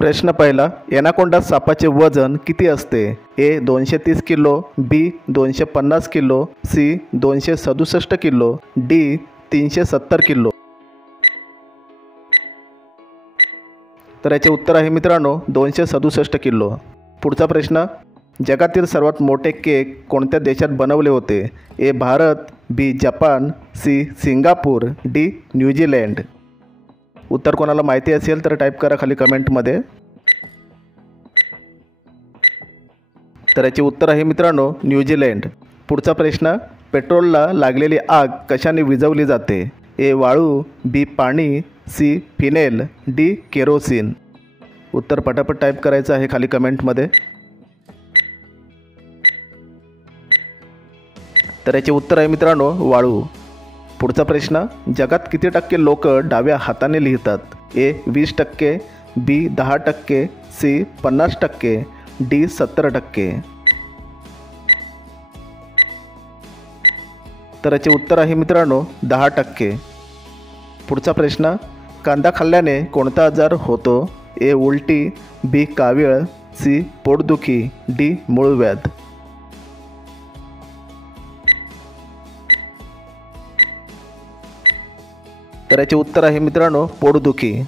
प्रश्न पहिला, एनाकोंडा सापाचे वजन किती असते? A 230 kilo, B 250 kilo, C 267 kilo, D 370 kilo. तर याचे उत्तर आहे मित्रांनो 267 किलो. पुढचा प्रश्न, जगातील सर्वात मोठे केक कोणत्या देशात बनवले होते? A Bharat, B Japan, C Singapore, D New Zealand. उत्तर कोणाला माहिती असेल तर टाईप करा खाली कमेंटमध्ये. तर याचे उत्तर आहे मित्रांनो न्यूझीलंड. पुढचा प्रश्न, पेट्रोलला लागलेली आग कशाने विझवली जाते? ए वाळू, बी पाणी, सी फिनेल, डी केरोसिन. उत्तर पटापट टाईप करायचं आहे खाली कमेंटमध्ये. तर याचे उत्तर आहे मित्रांनो वाळू. पुढचा प्रश्न, जगात किती टक्के लोक डाव्या हाताने लिहितात? ए 20%, बी 10%, सी 50%, डी 70%. तर याचे उत्तर आहे मित्रांनो 10%. पुढचा प्रश्न, कांदा खाल्ल्याने कोणता आजार होतो? ए उलटी, बी कावीळ, सी पोटदुखी, डी मूळव्याध. तर याचे उत्तर आहे मित्रांनो पोटदुखी.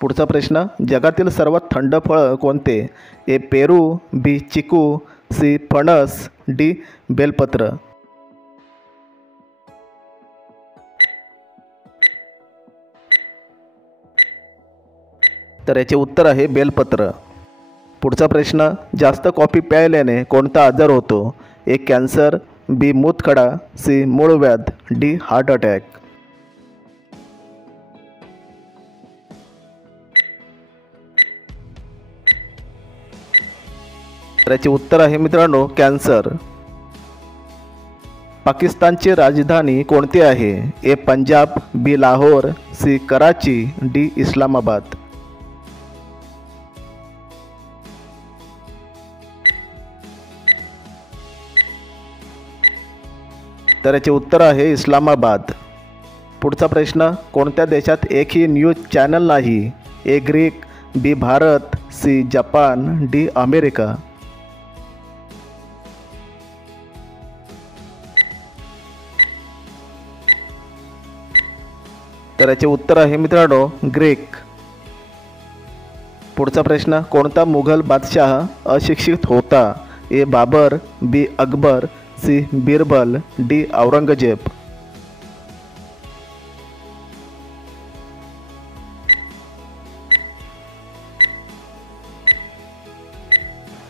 पुढचा प्रश्न, जगातील सर्वात थंड फळ कोणते? ए पेरू, बी चिकू, सी फणस, डी बेलपत्र. तर याचे उत्तर आहे बेलपत्र. पुढचा प्रश्न, जास्त कॉफी प्यायल्याने कोणता आजार होतो? ए कॅन्सर, बी मूतखडा, सी मूळव्याध, डी हार्ट अटॅक. याचे उत्तर आहे मित्रांनो कॅन्सर. पाकिस्तानची राजधानी कोणती आहे? ए पंजाब, बी लाहोर, सी कराची, डी इस्लामाबाद. तर याचे उत्तर आहे इस्लामाबाद. पुढचा प्रश्न, कोणत्या देशात एकही न्यूज चॅनल नाही? A Greek, B Bharat, C Japan, D America. तर याचे उत्तर आहे मित्रांनो ग्रीक. पुढचा प्रश्न, कोणता मुघल बादशाह अशिक्षित होता? ए बाबर, बी अकबर, सी बिरबल, डी औरंगजेब.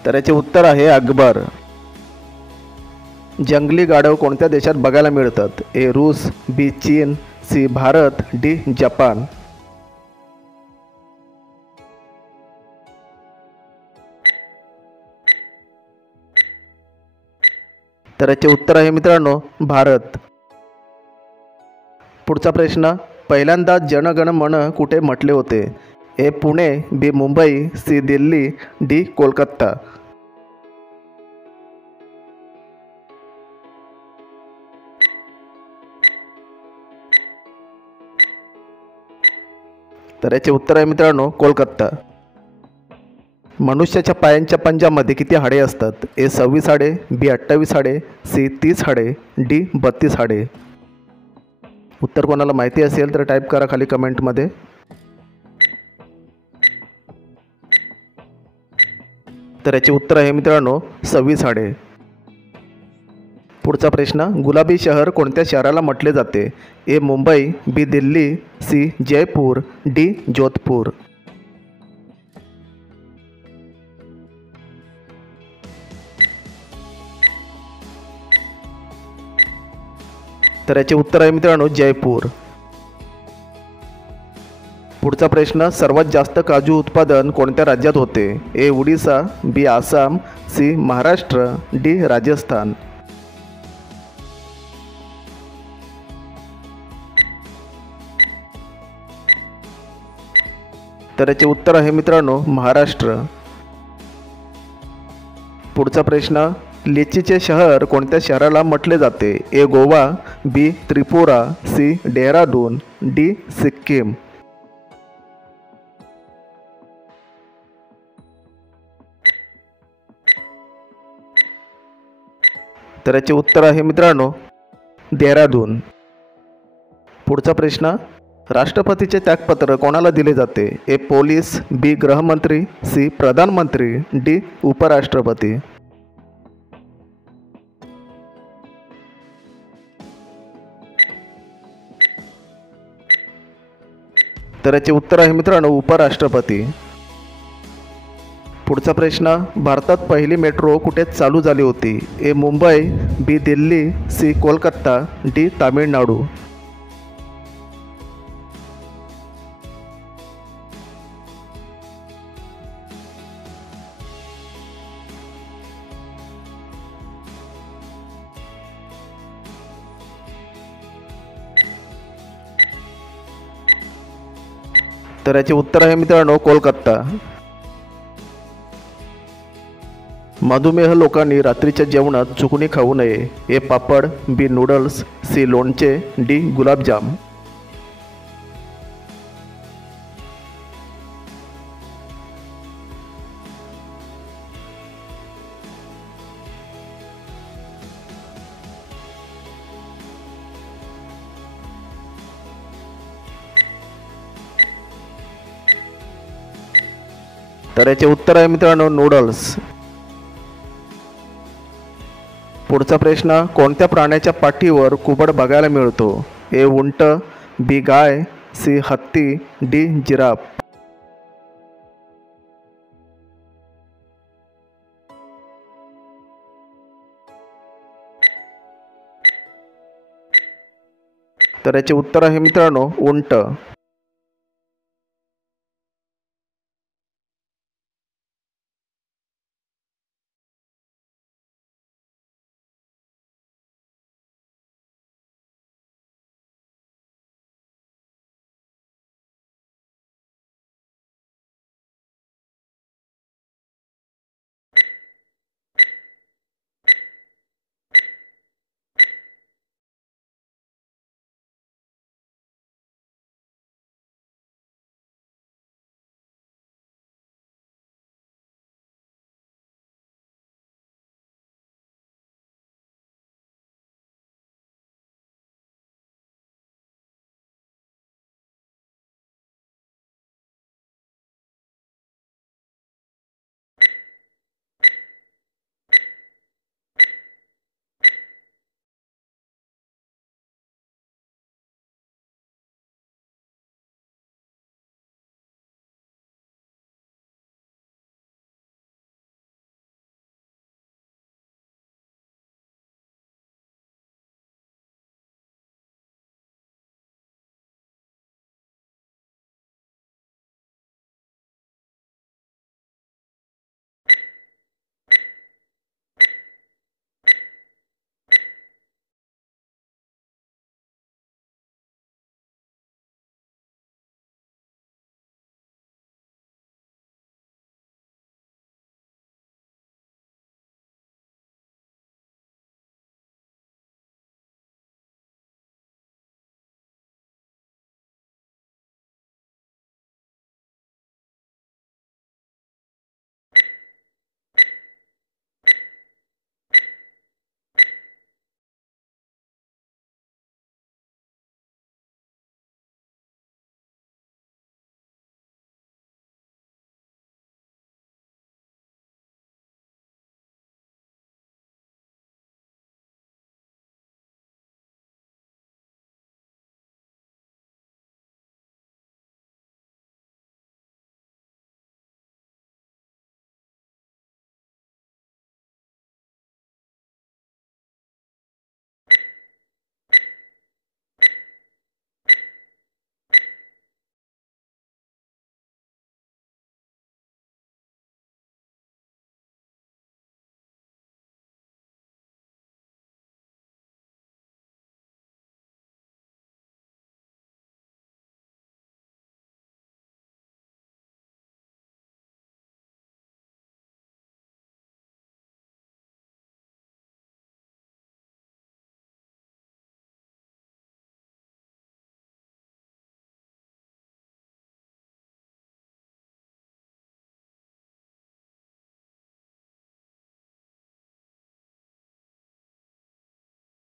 तर याचे उत्तर आहे अकबर. जंगली गाढव कोणत्या देशात बघायला मिळतात? ए रूस, बी चीन, सी भारत, डी जपान. तर याचे उत्तर आहे मित्रांनो भारत. पुढचा प्रश्न, पहिल्यांदा जनगण मन कुठे म्हटले होते? ए पुणे, बी मुंबई, सी दिल्ली, डी कोलकाता. तर याचे उत्तर आहे मित्रांनो कोलकाता. मनुष्याच्या पायांच्या पंजामध्ये किती हाडे असतात? ए 26 हाडे, बी 28 हाडे, सी 30 हाडे, डी 32 हाडे. उत्तर कोणाला माहिती असेल तर टाईप करा खाली कमेंटमध्ये. तर याचे उत्तर आहे मित्रांनो 26 हाडे. पुढचा प्रश्न, गुलाबी शहर कोणत्या शहराला म्हटले जाते? ए मुंबई, बी दिल्ली, सी जयपूर, डी जोधपूर. तर याचे उत्तर आहे मित्रांनो जयपूर. पुढचा प्रश्न, सर्वात जास्त काजू उत्पादन कोणत्या राज्यात होते? ए ओडिसा, बी आसाम, सी महाराष्ट्र, डी राजस्थान. तर याचे उत्तर आहे मित्रांनो महाराष्ट्र. पुढचा प्रश्न, लिचीचे शहर कोणत्या शहराला म्हटले जाते? ए गोवा, बी त्रिपुरा, सी डेहराडून, डी सिक्कीम. तर याचे उत्तर आहे मित्रांनो देहरादून. पुढचा प्रश्न, राष्ट्रपतीचे त्यागपत्र कोणाला दिले जाते? ए पोलीस, बी गृहमंत्री, सी प्रधानमंत्री, डी उपराष्ट्रपती. तर याचे उत्तर आहे मित्रांनो उपराष्ट्रपती. पुढचा प्रश्न, भारतात पहिली मेट्रो कुठे चालू झाली होती? ए मुंबई, बी दिल्ली, सी कोलकाता, डी तामिळनाडू. तर याचे उत्तर आहे मित्रांनो कोलकाता. मधुमेह लोकांनी रात्रीच्या जेवणात चुकणी खाऊ नये. ए पापड, बी नूडल्स, सी लोणचे, डी गुलाबजाम. तर याचे उत्तर आहे मित्रांनो नूडल्स. पुढचा प्रश्न, कोणत्या प्राण्याच्या पाठीवर कुबड बघायला मिळतो? ए उंट, बी गाय, सी हत्ती, डी जिराफ. तर याचे उत्तर आहे मित्रांनो उंट.